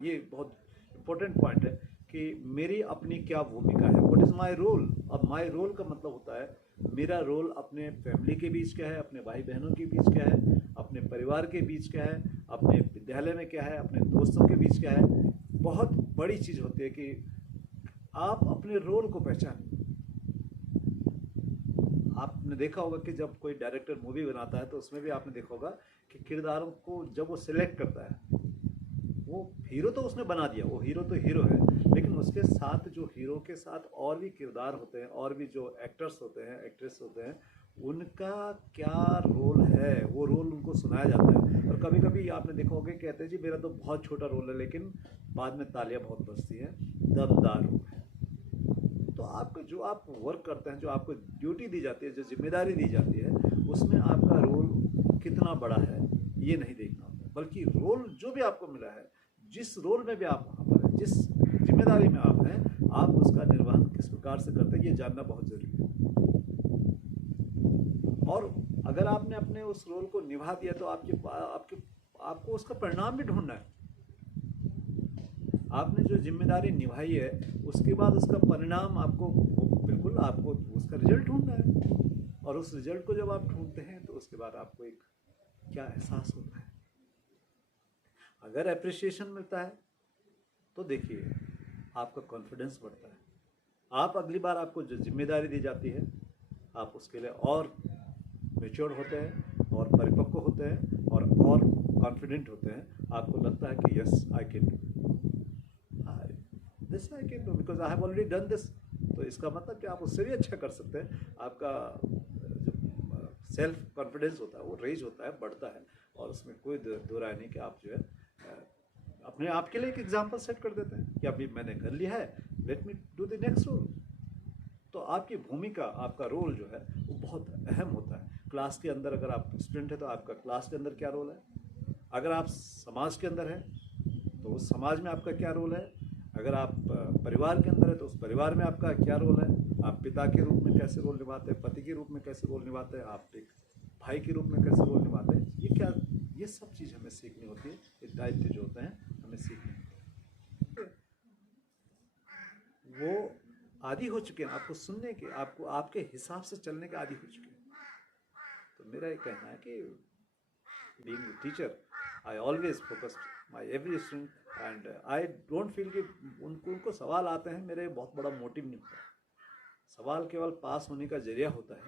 ये बहुत important point है कि मेरी अपनी क्या भूमिका है, व्हाट इज़ माय रोल। अब माय रोल का मतलब होता है मेरा रोल अपने फैमिली के बीच क्या है, अपने भाई बहनों के बीच क्या है, अपने परिवार के बीच क्या है, अपने विद्यालय में क्या है, अपने दोस्तों के बीच क्या है। बहुत बड़ी चीज़ होती है कि आप अपने रोल को पहचानें। आपने देखा होगा कि जब कोई डायरेक्टर मूवी बनाता है तो उसमें भी आपने देखा होगा कि किरदारों को जब वो सिलेक्ट करता है, वो हीरो तो उसने बना दिया, वो हीरो तो हीरो है, लेकिन उसके साथ जो हीरो के साथ और भी किरदार होते हैं, और भी जो एक्टर्स होते हैं, एक्ट्रेस होते हैं, उनका क्या रोल है, वो रोल उनको सुनाया जाता है। और कभी कभी आपने देखा होगा कि कहते हैं जी मेरा तो बहुत छोटा रोल है, लेकिन बाद में तालियां बहुत बजती हैं, दमदार रोल है। तो आपका जो आप वर्क करते हैं, जो आपको ड्यूटी दी जाती है, जो जिम्मेदारी दी जाती है, उसमें आपका रोल कितना बड़ा है ये नहीं देखना होता, बल्कि रोल जो भी आपको मिला है, जिस रोल में भी आप वहाँ पर हैं, जिस जिम्मेदारी में आप हैं, आप उसका निर्वहन किस प्रकार से करते हैं ये जानना बहुत ज़रूरी है। और अगर आपने अपने उस रोल को निभा दिया तो आपके आपको उसका परिणाम भी ढूंढना है। आपने जो जिम्मेदारी निभाई है उसके बाद उसका परिणाम आपको, बिल्कुल आपको उसका रिजल्ट ढूंढना है। और उस रिजल्ट को जब आप ढूंढते हैं तो उसके बाद आपको एक क्या एहसास होता है। अगर अप्रिसिएशन मिलता है तो देखिए आपका कॉन्फिडेंस बढ़ता है। आप अगली बार आपको जो जिम्मेदारी दी जाती है आप उसके लिए और मेच्योर होते हैं, और परिपक्व होते हैं, और कॉन्फिडेंट होते हैं। आपको लगता है कि yes I can this, I can do because I have already done this. तो इसका मतलब कि आप उससे भी अच्छा कर सकते हैं। आपका जो सेल्फ कॉन्फिडेंस होता है वो रेज होता है, बढ़ता है। और उसमें कोई दो राय नहीं कि आप जो है अपने आप के लिए एक एग्जाम्पल सेट कर देते हैं कि अभी मैंने कर लिया है, let me do the next role. तो आपकी भूमिका, आपका रोल जो है वो बहुत अहम होता है। क्लास के अंदर अगर आप स्टूडेंट है तो आपका क्लास के अंदर क्या रोल है। अगर आप समाज के अंदर हैं तो उस समाज में आपका क्या रोल है। अगर आप परिवार के अंदर है तो उस परिवार में आपका क्या रोल है। आप पिता के रूप में कैसे रोल निभाते हैं, पति के रूप में कैसे रोल निभाते हैं, आप एक भाई के रूप में कैसे रोल निभाते हैं, ये क्या, ये सब चीज़ हमें सीखनी होती है। ये दायित्व जो होते हैं हमें सीखने होते हैं। वो आदि हो चुके हैं आपको सुनने के, आपको आपके हिसाब से चलने के आदि हो चुके हैं। तो मेरा ये कहना है कि being a teacher, I always focus my every student, and I don't feel कि उनको सवाल आते हैं मेरे बहुत बड़ा मोटिव नहीं होता। सवाल केवल पास होने का जरिया होता है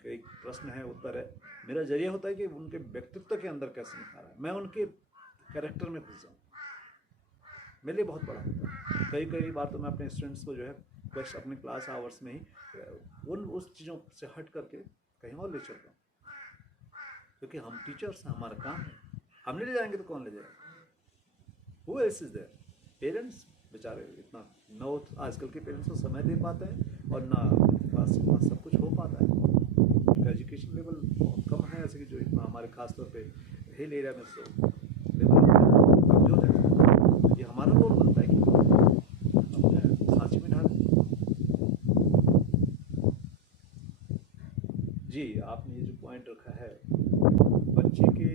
कि एक प्रश्न है, उत्तर है। मेरा जरिया होता है कि उनके व्यक्तित्व के अंदर कैसे निखारा है, मैं उनके कैरेक्टर में घुस जाऊँ, मेरे लिए बहुत बड़ा होता है। कई कई बार तो मैं अपने स्टूडेंट्स को जो है बस अपने क्लास आवर्स में ही उस चीज़ों से हट करके कहीं और ले चलता हूँ, क्योंकि हम टीचर्स हैं, हमारा काम है। हम नहीं ले जाएंगे तो कौन ले जाएगा। Who else is there. Parents बेचारे इतना न आजकल के पेरेंट्स को समय दे पाते हैं और ना उनके पास सब कुछ हो पाता है। उनका एजुकेशन लेवल बहुत कम है, ऐसे कि जो इतना हमारे खासतौर पे हिल एरिया में लेवल कमजोर है। ये हमारा रोल बनता है कि अपने सांचे में ढालें। जी, आपने ये जो पॉइंट रखा है बच्चे के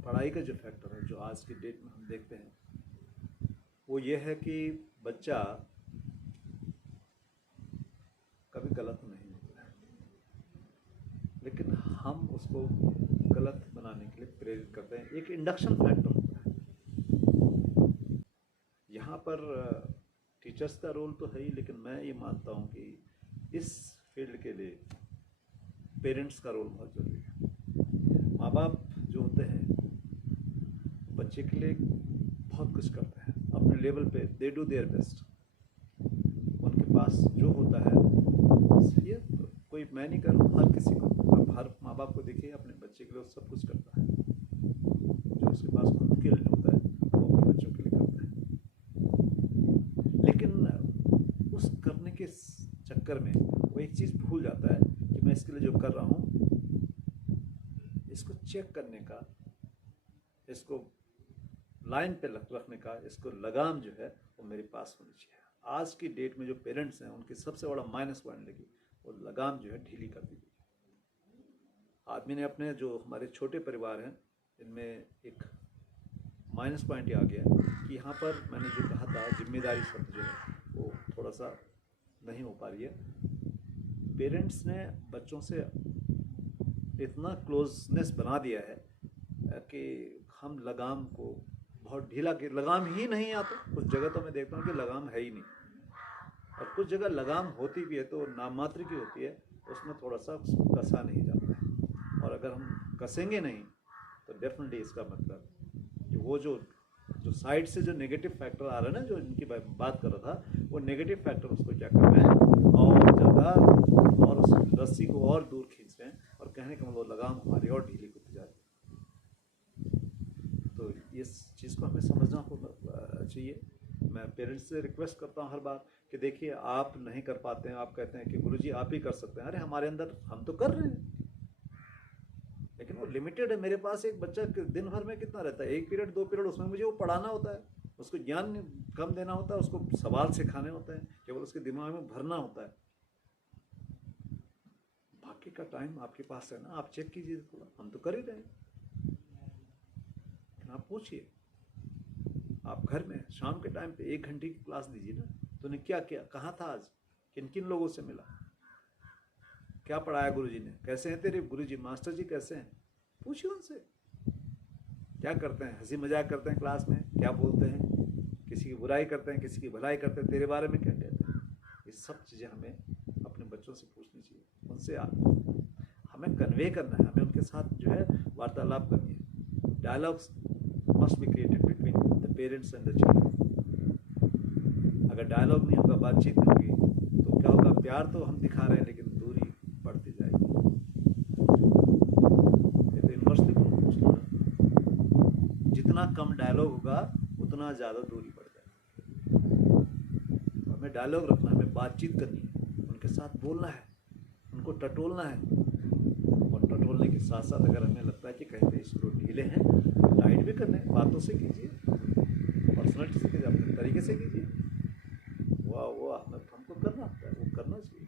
पढ़ाई का जो फैक्टर है, जो आज की डेट में हम देखते हैं, वो ये है कि बच्चा कभी गलत नहीं होता है, लेकिन हम उसको गलत बनाने के लिए प्रेरित करते हैं। एक इंडक्शन फैक्टर होता है यहाँ पर। टीचर्स का रोल तो है ही, लेकिन मैं ये मानता हूँ कि इस फील्ड के लिए पेरेंट्स का रोल बहुत ज़रूरी है। माँ बाप जो होते हैं बच्चे के लिए बहुत कुछ करते हैं अपने लेवल पे, दे डू देयर बेस्ट। उनके पास जो होता है ये कोई मैं नहीं कर रहा हूँ, हर किसी को, आप हर माँ बाप को देखिए अपने बच्चे के लिए सब कुछ करता है। जो उसके पास खुद के लिए होता है वो अपने बच्चों के लिए करता है, लेकिन उस करने के चक्कर में वो एक चीज़ भूल जाता है कि मैं इसके लिए जो कर रहा हूँ इसको चेक करने का, इसको लाइन पे रखने का, इसको लगाम जो है वो मेरे पास होनी चाहिए। आज की डेट में जो पेरेंट्स हैं उनकी सबसे बड़ा माइनस पॉइंट लगी वो लगाम जो है ढीली कर दी गई। आदमी ने अपने जो हमारे छोटे परिवार हैं इनमें एक माइनस पॉइंट ये आ गया कि यहाँ पर मैंने जो कहा था जिम्मेदारी शब्द जो है वो थोड़ा सा नहीं हो पा रही है। पेरेंट्स ने बच्चों से इतना क्लोजनेस बना दिया है कि हम लगाम को बहुत ढीला के, लगाम ही नहीं आता। कुछ जगह तो मैं देखता हूँ कि लगाम है ही नहीं, और कुछ जगह लगाम होती भी है तो नाम मात्र की होती है, उसमें थोड़ा सा कसा नहीं जाता है। और अगर हम कसेंगे नहीं तो डेफिनेटली इसका मतलब कि वो जो साइड से जो नेगेटिव फैक्टर आ रहा है ना, जो इनकी बात कर रहा था, वो नेगेटिव फैक्टर उसको क्या कर रहे हैं और ज़्यादा, और उस रस्सी को और दूर खींच रहे हैं, और कहने का मतलब लगाम हमारी और ढीली होती जा रही है। तो इस चीज़ को हमें समझना चाहिए। मैं पेरेंट्स से रिक्वेस्ट करता हूँ हर बार कि देखिए आप नहीं कर पाते हैं, आप कहते हैं कि गुरुजी आप ही कर सकते हैं। अरे हमारे अंदर हम तो कर रहे हैं, लेकिन वो लिमिटेड है। मेरे पास एक बच्चा दिन भर में कितना रहता है, 1 पीरियड 2 पीरियड, उसमें मुझे वो पढ़ाना होता है, उसको ज्ञान कम देना होता है, उसको सवाल सिखाने होते हैं, केवल उसके दिमाग में भरना होता है। बाकी का टाइम आपके पास है ना, आप चेक कीजिए थोड़ा, हम तो कर ही रहे हैं। लेकिन आप पूछिए, आप घर में शाम के टाइम पे 1 घंटे की क्लास दीजिए ना, तूने क्या किया, कहाँ था आज, किन किन लोगों से मिला, क्या पढ़ाया गुरुजी ने, कैसे हैं तेरे गुरुजी, मास्टर जी कैसे हैं, पूछिए उनसे। क्या करते हैं, हंसी मजाक करते हैं क्लास में, क्या बोलते हैं, किसी की बुराई करते हैं, किसी की भलाई करते हैं, तेरे बारे में क्या कहते हैं। ये सब चीज़ें हमें अपने बच्चों से पूछनी चाहिए, उनसे हमें कन्वे करना है, हमें उनके साथ जो है वार्तालाप करनी है। Dialogues must be created between the parents and the children. अगर डायलॉग नहीं होगा, बातचीत नहीं होगी, तो क्या होगा, प्यार तो हम दिखा रहे हैं लेकिन दूरी बढ़ती जाएगी। तो इन्वर्सली पूछ लो, जितना कम डायलॉग होगा उतना ज़्यादा दूरी बढ़ जाएगी। हमें डायलॉग रखना है, हमें बातचीत करनी है, उनके साथ बोलना है, उनको टटोलना है। और टटोलने के साथ साथ अगर हमें लगता है कि कहीं पे स्क्रू ढीले हैं, टाइट भी करने, बातों से कीजिए, पर्सनलिटी से कीजिए, अपने तरीके से कीजिए। वो हमको करना होता है, वो करना चाहिए।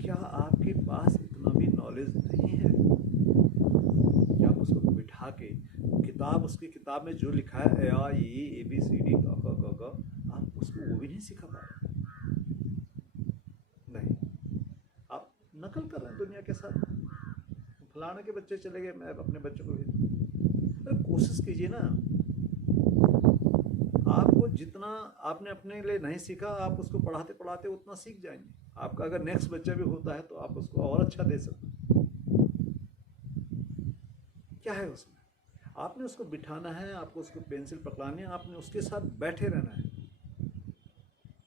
क्या आपके पास इतना भी नॉलेज नहीं है कि आप उसको बिठा के किताब, उसकी किताब में जो लिखा है ABCD आप उसको वो भी नहीं सिखा पा रहे? नहीं, आप नकल कर रहे हैं दुनिया के साथ। फलाने के बच्चे चले गए, मैं अपने बच्चों को भी। अरे कोशिश कीजिए ना, आपको जितना आपने अपने लिए नहीं सीखा, आप उसको पढ़ाते पढ़ाते उतना सीख जाएंगे। आपका अगर नेक्स्ट बच्चा भी होता है तो आप उसको और अच्छा दे सकते हैं। क्या है उसमें, आपने उसको बिठाना है, आपको उसको पेंसिल पकड़ानी है, आपने उसके साथ बैठे रहना है।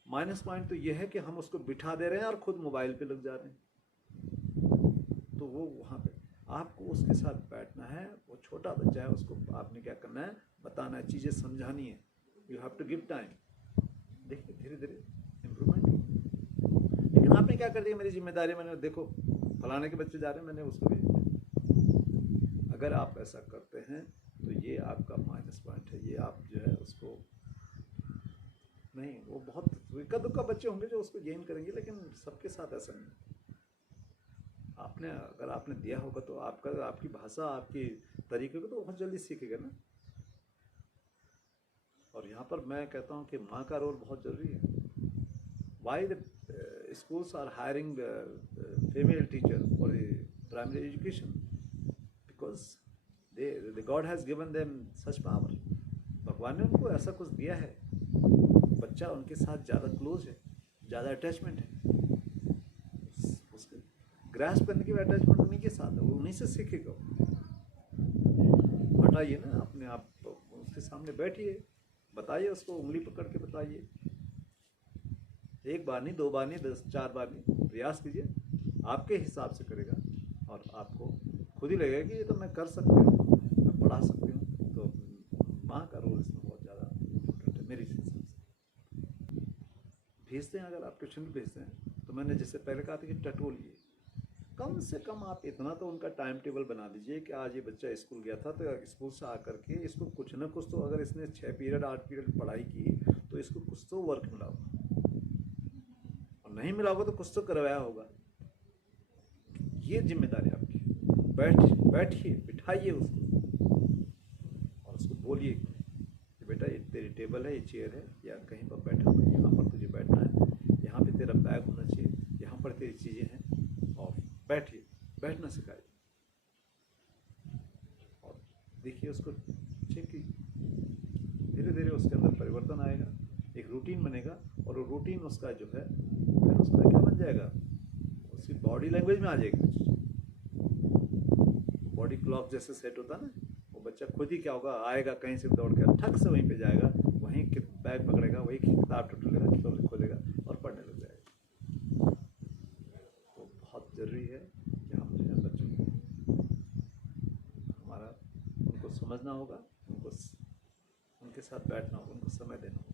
माइनस पॉइंट तो यह है कि हम उसको बिठा दे रहे हैं और खुद मोबाइल पे लग जा रहे हैं। तो वो वहाँ पे आपको उसके साथ बैठना है। वो छोटा बच्चा है, उसको आपने क्या करना है, बताना है, चीज़ें समझानी है। You have to give time. देखिए धीरे धीरे इम्प्रूवमेंट। लेकिन आपने क्या कर दिया, मेरी जिम्मेदारी, मैंने देखो फलाने के बच्चे जा रहे हैं, मैंने उसको भेज दिया। अगर आप ऐसा करते हैं तो ये आपका माइनस पॉइंट है। ये आप जो है उसको नहीं, वो बहुत इक्का दुक्का बच्चे होंगे जो उसको गेन करेंगे, लेकिन सबके साथ ऐसा नहीं। आपने अगर आपने दिया होगा तो आपकी भाषा, आपकी तरीके को तो बहुत जल्दी सीखेगा ना। और यहाँ पर मैं कहता हूँ कि माँ का रोल बहुत ज़रूरी है। Why the schools are hiring female teacher for the primary education? Because God has given them such power. भगवान ने उनको ऐसा कुछ दिया है, बच्चा उनके साथ ज़्यादा क्लोज है, ज़्यादा अटैचमेंट है। उसके ग्रास्प करने की अटैचमेंट उन्हीं के साथ है, वो उन्हीं से सीखेगा। हटाइए ना अपने आप, उसके सामने बैठिए, बताइए उसको, उंगली पकड़ के बताइए। 1 बार नहीं, 2 बार नहीं, 10 4 बार नहीं, प्रयास कीजिए। आपके हिसाब से करेगा और आपको खुद ही लगेगा कि ये तो मैं कर सकती हूँ, मैं पढ़ा सकती हूँ। तो माँ का रोल इसमें बहुत ज़्यादा इम्पोर्टेंट है मेरे हिसाब से। भेजते हैं, अगर आप ट्यूशन भी भेजते हैं तो मैंने जैसे पहले कहा था कि टटोलिए। कम से कम आप इतना तो उनका टाइम टेबल बना दीजिए कि आज ये बच्चा स्कूल गया था तो स्कूल से आकर के इसको कुछ ना कुछ तो, अगर इसने 6 पीरियड 8 पीरियड पढ़ाई की तो इसको कुछ तो वर्क मिला होगा, और नहीं मिला होगा तो कुछ तो करवाया होगा। ये जिम्मेदारी आपकी। बैठिए, बिठाइए उसको और उसको बोलिए कि बेटा ये तेरी टेबल है, ये चेयर है, या कहीं पर बैठा हुआ है, यहाँ पर तुझे बैठना है, यहाँ पे तेरा बैग होना चाहिए, यहाँ पर तेरी चीज़ें हैं, और बैठिए, बैठना सिखाइए। और देखिए उसको चेक कीजिए, धीरे धीरे उसके अंदर परिवर्तन आएगा, एक रूटीन बनेगा, और वो रूटीन उसका जो है फिर उसका क्या बन जाएगा, उसकी बॉडी लैंग्वेज में आ जाएगी। बॉडी क्लॉक जैसे सेट होता है ना, वो बच्चा खुद ही क्या होगा, आएगा कहीं से दौड़ कर ठक से वहीं पे जाएगा, वहीं बैग पकड़ेगा, वही किताब टूटेगा, खोलेगा और पढ़ने लग जाएगा। तो बहुत ज़रूरी है कि हम जो है बच्चों को हमारा उनको समझना होगा, उनको उनके साथ बैठना होगा, उनको समय देना होगा।